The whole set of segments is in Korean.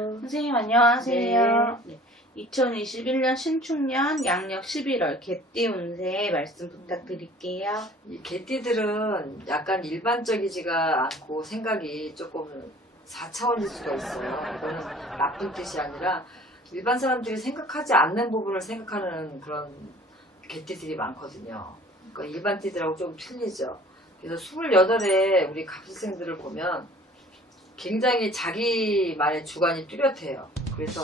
선생님 안녕하세요. 네. 2021년 신축년 양력 11월 개띠 운세 말씀 부탁드릴게요. 이 개띠들은 약간 일반적이지가 않고 생각이 조금 4차원일 수가 있어요. 이거는 나쁜 뜻이 아니라 일반 사람들이 생각하지 않는 부분을 생각하는 그런 개띠들이 많거든요. 그러니까 일반 띠들하고 좀 틀리죠. 그래서 28에 우리 갑술생들을 보면 굉장히 자기만의 주관이 뚜렷해요. 그래서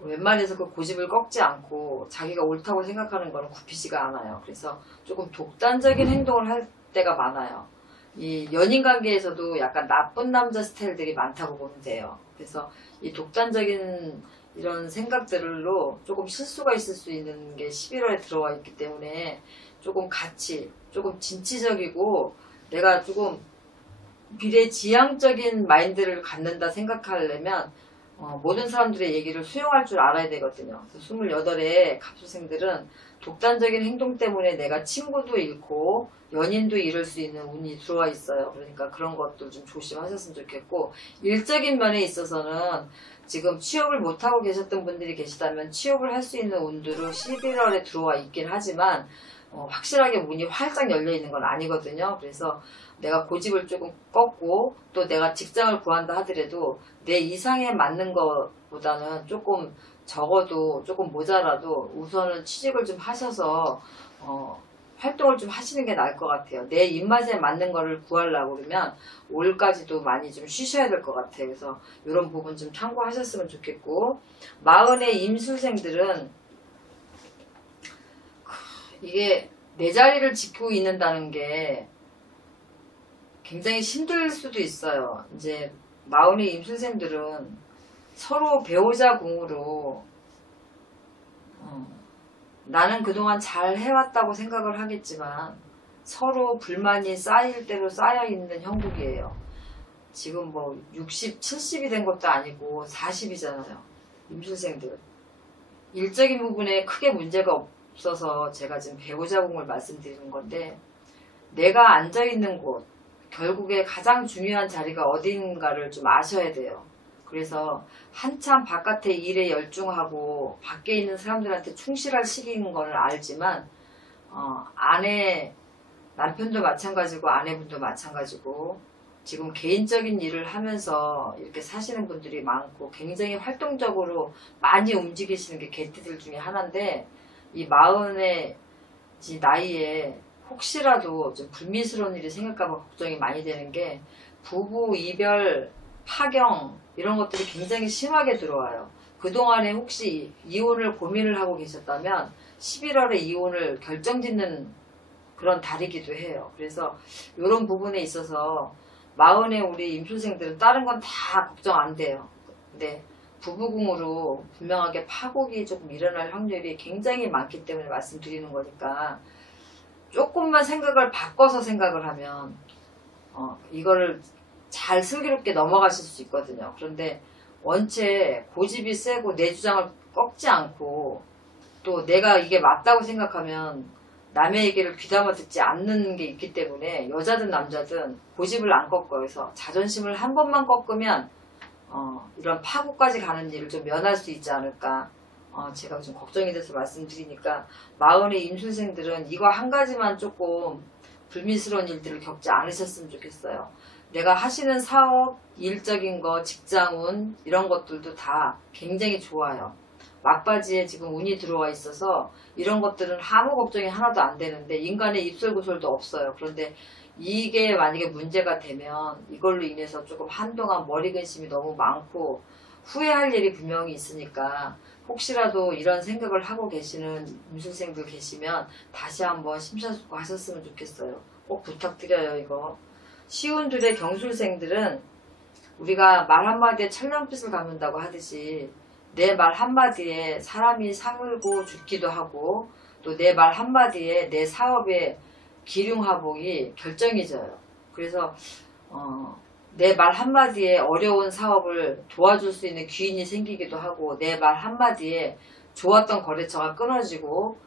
웬만해서 그 고집을 꺾지 않고 자기가 옳다고 생각하는 거는 굽히지가 않아요. 그래서 조금 독단적인 행동을 할 때가 많아요. 이 연인 관계에서도 약간 나쁜 남자 스타일들이 많다고 보면 돼요. 그래서 이 독단적인 이런 생각들로 조금 실수가 있을 수 있는 게 11월에 들어와 있기 때문에 조금 조금 진취적이고 내가 조금 비례지향적인 마인드를 갖는다 생각하려면 모든 사람들의 얘기를 수용할 줄 알아야 되거든요. 28의 갑술생들은 독단적인 행동 때문에 내가 친구도 잃고 연인도 잃을 수 있는 운이 들어와 있어요. 그러니까 그런 것도 좀 조심하셨으면 좋겠고, 일적인 면에 있어서는 지금 취업을 못하고 계셨던 분들이 계시다면 취업을 할 수 있는 운들은 11월에 들어와 있긴 하지만 확실하게 문이 활짝 열려 있는 건 아니거든요. 그래서 내가 고집을 조금 꺾고 또 내가 직장을 구한다 하더라도 내 이상에 맞는 것보다는 조금 적어도 조금 모자라도 우선은 취직을 좀 하셔서 활동을 좀 하시는 게 나을 것 같아요. 내 입맛에 맞는 거를 구하려고 그러면 올까지도 많이 좀 쉬셔야 될 것 같아요. 그래서 이런 부분 좀 참고하셨으면 좋겠고, 40의 임술생들은 이게 내 자리를 지키고 있는다는 게 굉장히 힘들 수도 있어요. 이제 40의 임술생들은 서로 배우자 궁으로 나는 그동안 잘 해왔다고 생각을 하겠지만 서로 불만이 쌓일 대로 쌓여있는 형국이에요. 지금 뭐 60, 70이 된 것도 아니고 40이잖아요. 임술생들. 일적인 부분에 크게 문제가 없어서 제가 지금 배우자 궁을 말씀드리는 건데, 내가 앉아있는 곳, 결국에 가장 중요한 자리가 어딘가를 좀 아셔야 돼요. 그래서 한참 바깥의 일에 열중하고 밖에 있는 사람들한테 충실할 시기인 걸 알지만 아내, 남편도 마찬가지고 아내분도 마찬가지고 지금 개인적인 일을 하면서 이렇게 사시는 분들이 많고 굉장히 활동적으로 많이 움직이시는 게 개띠들 중에 하나인데, 이 40의 나이에 혹시라도 좀 불미스러운 일이 생길까봐 걱정이 많이 되는 게, 부부 이별, 파경 이런 것들이 굉장히 심하게 들어와요. 그동안에 혹시 이혼을 고민을 하고 계셨다면 11월에 이혼을 결정짓는 그런 달이기도 해요. 그래서 이런 부분에 있어서 40의 우리 임술생들은 다른 건 다 걱정 안 돼요. 근데 부부궁으로 분명하게 파국이 조금 일어날 확률이 굉장히 많기 때문에 말씀드리는 거니까, 조금만 생각을 바꿔서 생각을 하면 이거를 잘 슬기롭게 넘어가실 수 있거든요. 그런데 원체 고집이 세고 내 주장을 꺾지 않고 또 내가 이게 맞다고 생각하면 남의 얘기를 귀담아 듣지 않는 게 있기 때문에 여자든 남자든 고집을 안 꺾어요. 그래서 자존심을 한 번만 꺾으면 이런 파국까지 가는 일을 좀 면할 수 있지 않을까, 제가 좀 걱정이 돼서 말씀드리니까, 40의 임술생들은 이거 한 가지만 조금 불미스러운 일들을 겪지 않으셨으면 좋겠어요. 내가 하시는 사업, 일적인 거, 직장운 이런 것들도 다 굉장히 좋아요. 막바지에 지금 운이 들어와 있어서 이런 것들은 아무 걱정이 하나도 안 되는데 인간의 입설구설도 없어요. 그런데 이게 만약에 문제가 되면 이걸로 인해서 조금 한동안 머리 근심이 너무 많고 후회할 일이 분명히 있으니까, 혹시라도 이런 생각을 하고 계시는 임술생들 계시면 다시 한번 심사숙고하셨으면 좋겠어요. 꼭 부탁드려요. 이거 시운들의 경술생들은 우리가 말 한마디에 천냥빚을 갚는다고 하듯이 내 말 한마디에 사람이 살고 죽기도 하고, 또 내 말 한마디에 내 사업의 기륭하복이 결정이져요. 그래서 내 말 한마디에 어려운 사업을 도와줄 수 있는 귀인이 생기기도 하고, 내 말 한마디에 좋았던 거래처가 끊어지고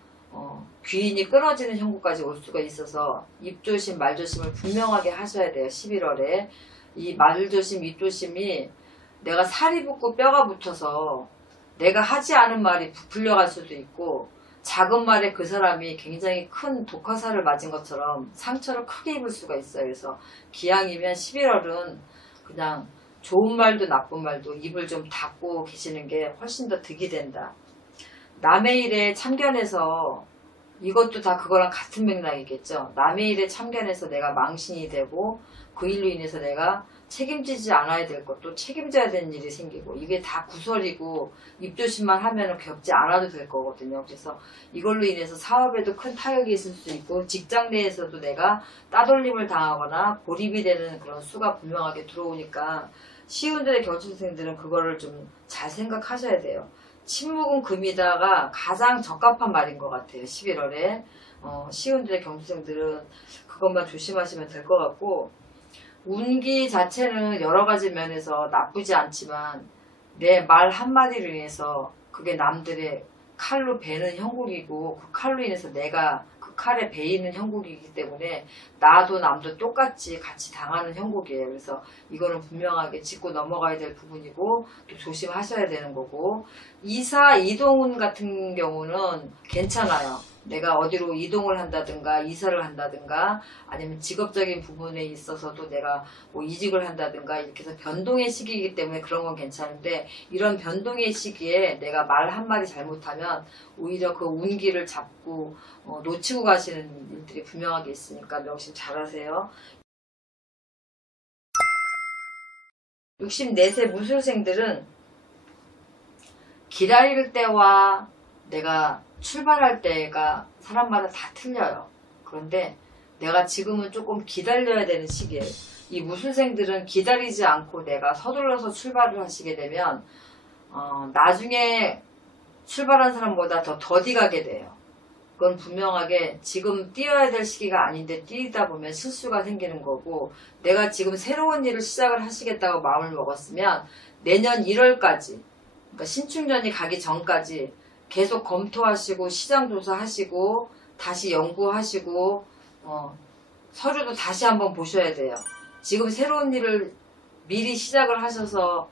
귀인이 끊어지는 형국까지 올 수가 있어서 입조심 말조심을 분명하게 하셔야 돼요. 11월에 이 말조심 입조심이 내가 살이 붙고 뼈가 붙어서 내가 하지 않은 말이 부풀려 갈 수도 있고, 작은 말에 그 사람이 굉장히 큰 독화살을 맞은 것처럼 상처를 크게 입을 수가 있어요. 그래서 기왕이면 11월은 그냥 좋은 말도 나쁜 말도 입을 좀 닫고 계시는 게 훨씬 더 득이 된다. 남의 일에 참견해서, 이것도 다 그거랑 같은 맥락이겠죠. 남의 일에 참견해서 내가 망신이 되고 그 일로 인해서 내가 책임지지 않아야 될 것도 책임져야 되는 일이 생기고, 이게 다 구설이고 입조심만 하면 겪지 않아도 될 거거든요. 그래서 이걸로 인해서 사업에도 큰 타격이 있을 수 있고, 직장 내에서도 내가 따돌림을 당하거나 고립이 되는 그런 수가 분명하게 들어오니까 시운들의 경춘생들은 그거를 좀 잘 생각하셔야 돼요. 침묵은 금이다가 가장 적합한 말인 것 같아요. 11월에 시운들의 경춘생들은 그것만 조심하시면 될 것 같고, 운기 자체는 여러 가지 면에서 나쁘지 않지만 내 말 한마디로 인해서 그게 남들의 칼로 베는 형국이고, 그 칼로 인해서 내가 그 칼에 베이는 형국이기 때문에 나도 남도 똑같이 같이 당하는 형국이에요. 그래서 이거는 분명하게 짚고 넘어가야 될 부분이고 또 조심하셔야 되는 거고, 이사 이동운 같은 경우는 괜찮아요. 내가 어디로 이동을 한다든가 이사를 한다든가 아니면 직업적인 부분에 있어서도 내가 뭐 이직을 한다든가 이렇게 해서 변동의 시기이기 때문에 그런 건 괜찮은데, 이런 변동의 시기에 내가 말 한마디 잘못하면 오히려 그 운기를 잡고 놓치고 가시는 일들이 분명하게 있으니까 명심 잘하세요. 64세 무술생들은 기다릴 때와 내가 출발할 때가 사람마다 다 틀려요. 그런데 내가 지금은 조금 기다려야 되는 시기예요. 이 무술생들은 기다리지 않고 내가 서둘러서 출발을 하시게 되면 나중에 출발한 사람보다 더 더디 가게 돼요. 그건 분명하게 지금 뛰어야 될 시기가 아닌데 뛰다 보면 실수가 생기는 거고, 내가 지금 새로운 일을 시작을 하시겠다고 마음을 먹었으면 내년 1월까지, 그러니까 신축년이 가기 전까지 계속 검토하시고 시장 조사하시고 다시 연구하시고 서류도 다시 한번 보셔야 돼요. 지금 새로운 일을 미리 시작을 하셔서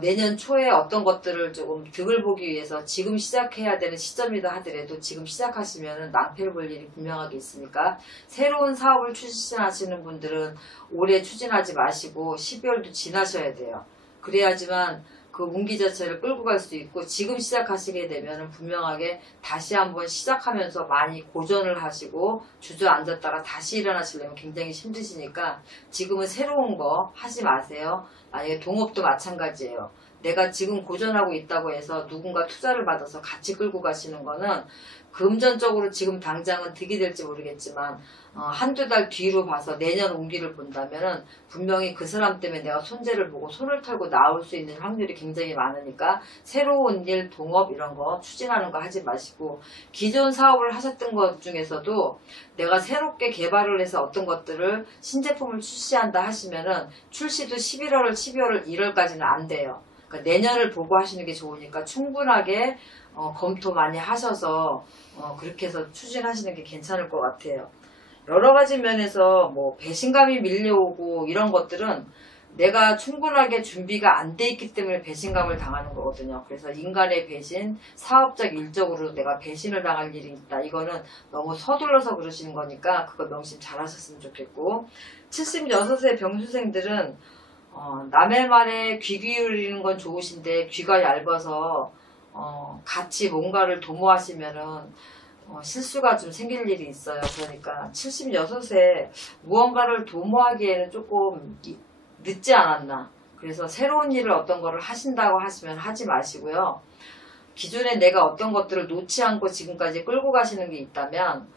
내년 초에 어떤 것들을 조금 득을 보기 위해서 지금 시작해야 되는 시점이다 하더라도 지금 시작하시면 낭패를 볼 일이 분명하게 있으니까, 새로운 사업을 추진하시는 분들은 올해 추진하지 마시고 12월도 지나셔야 돼요. 그래야지만 그 운기 자체를 끌고 갈 수 있고, 지금 시작하시게 되면 분명하게 다시 한번 시작하면서 많이 고전을 하시고 주저앉았다가 다시 일어나시려면 굉장히 힘드시니까 지금은 새로운 거 하지 마세요. 만약에 동업도 마찬가지예요. 내가 지금 고전하고 있다고 해서 누군가 투자를 받아서 같이 끌고 가시는 거는 금전적으로 지금 당장은 득이 될지 모르겠지만 한두 달 뒤로 봐서 내년 운기를 본다면은 분명히 그 사람 때문에 내가 손재를 보고 손을 털고 나올 수 있는 확률이 굉장히 많으니까 새로운 일, 동업 이런 거 추진하는 거 하지 마시고, 기존 사업을 하셨던 것 중에서도 내가 새롭게 개발을 해서 어떤 것들을 신제품을 출시한다 하시면은 출시도 11월, 12월, 1월까지는 안 돼요. 그러니까 내년을 보고 하시는 게 좋으니까 충분하게 검토 많이 하셔서 그렇게 해서 추진하시는 게 괜찮을 것 같아요. 여러 가지 면에서 뭐 배신감이 밀려오고 이런 것들은 내가 충분하게 준비가 안 돼 있기 때문에 배신감을 당하는 거거든요. 그래서 인간의 배신, 사업적 일적으로 내가 배신을 당할 일이 있다. 이거는 너무 서둘러서 그러시는 거니까 그거 명심 잘 하셨으면 좋겠고, 76세 병수생들은 남의 말에 귀 기울이는 건 좋으신데 귀가 얇아서 같이 뭔가를 도모하시면은 실수가 좀 생길 일이 있어요. 그러니까 76세 무언가를 도모하기에는 조금 늦지 않았나. 그래서 새로운 일을 어떤 거를 하신다고 하시면 하지 마시고요. 기존에 내가 어떤 것들을 놓지 않고 지금까지 끌고 가시는 게 있다면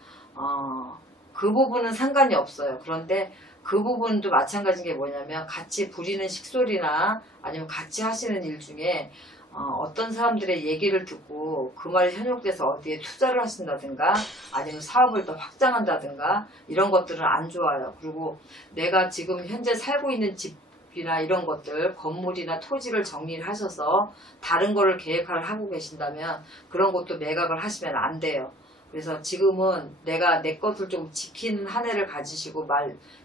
그 부분은 상관이 없어요. 그런데 그 부분도 마찬가지인 게 뭐냐면, 같이 부리는 식솔이나 아니면 같이 하시는 일 중에 어떤 사람들의 얘기를 듣고 그 말이 현혹돼서 어디에 투자를 하신다든가 아니면 사업을 더 확장한다든가 이런 것들은 안 좋아요. 그리고 내가 지금 현재 살고 있는 집이나 이런 것들, 건물이나 토지를 정리를 하셔서 다른 거를 계획을 하고 계신다면 그런 것도 매각을 하시면 안 돼요. 그래서 지금은 내가 내 것을 좀 지키는 한 해를 가지시고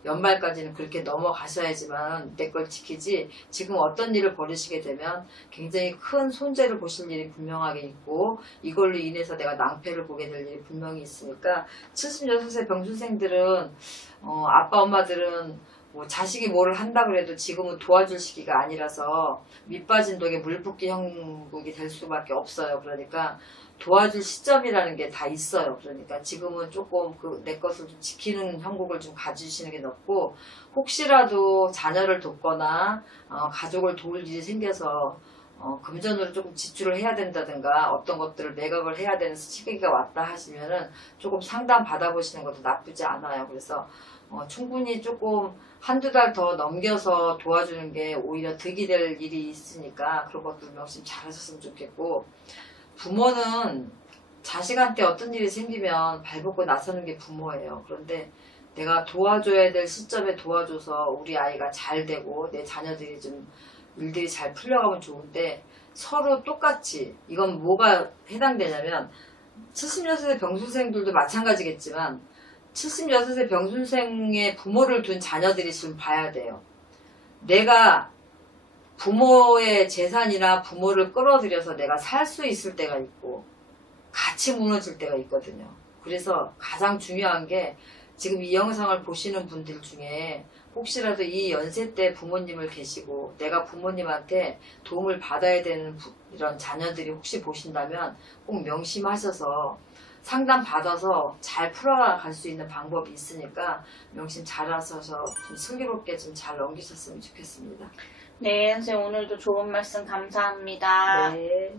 연말까지는 그렇게 넘어가셔야지만 내 걸 지키지, 지금 어떤 일을 벌이시게 되면 굉장히 큰 손재를 보실 일이 분명하게 있고 이걸로 인해서 내가 낭패를 보게 될 일이 분명히 있으니까 76세 병순생들은 아빠 엄마들은 뭐 자식이 뭐를 한다 그래도 지금은 도와줄 시기가 아니라서 밑빠진 독에 물 붓기 형국이 될 수밖에 없어요. 그러니까 도와줄 시점이라는 게 다 있어요. 그러니까 지금은 조금 내 것을 좀 지키는 형국을 좀 가지시는 게 낫고, 혹시라도 자녀를 돕거나 가족을 도울 일이 생겨서 금전으로 조금 지출을 해야 된다든가 어떤 것들을 매각을 해야 되는 시기가 왔다 하시면은 조금 상담 받아보시는 것도 나쁘지 않아요. 그래서 충분히 조금 한두 달 더 넘겨서 도와주는 게 오히려 득이 될 일이 있으니까 그런 것들 명심 잘 하셨으면 좋겠고, 부모는 자식한테 어떤 일이 생기면 발벗고 나서는 게 부모예요. 그런데 내가 도와줘야 될 시점에 도와줘서 우리 아이가 잘 되고 내 자녀들이 좀 일들이 잘 풀려가면 좋은데, 서로 똑같이 이건 뭐가 해당되냐면 76세 병순생들도 마찬가지겠지만 76세 병순생의 부모를 둔 자녀들이 지금 봐야 돼요. 내가 부모의 재산이나 부모를 끌어들여서 내가 살 수 있을 때가 있고 같이 무너질 때가 있거든요. 그래서 가장 중요한 게, 지금 이 영상을 보시는 분들 중에 혹시라도 이 연세 때 부모님을 계시고 내가 부모님한테 도움을 받아야 되는 이런 자녀들이 혹시 보신다면 꼭 명심하셔서 상담 받아서 잘 풀어갈 수 있는 방법이 있으니까 명심 잘 하셔서 좀 슬기롭게 좀 잘 넘기셨으면 좋겠습니다. 네, 선생님 오늘도 좋은 말씀 감사합니다. 네.